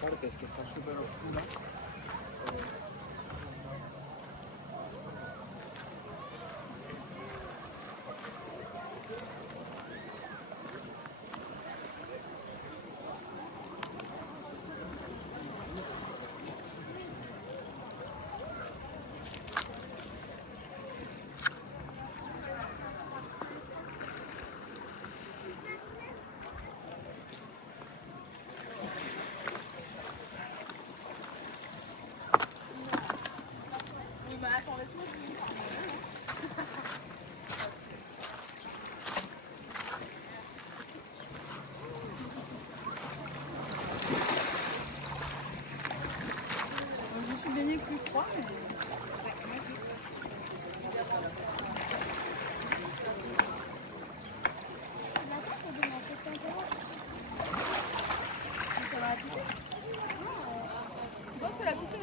parte es que está súper oscura. Attends, laisse-moi finir. Je me suis baignée plus froid, mais... Tu penses que la piscine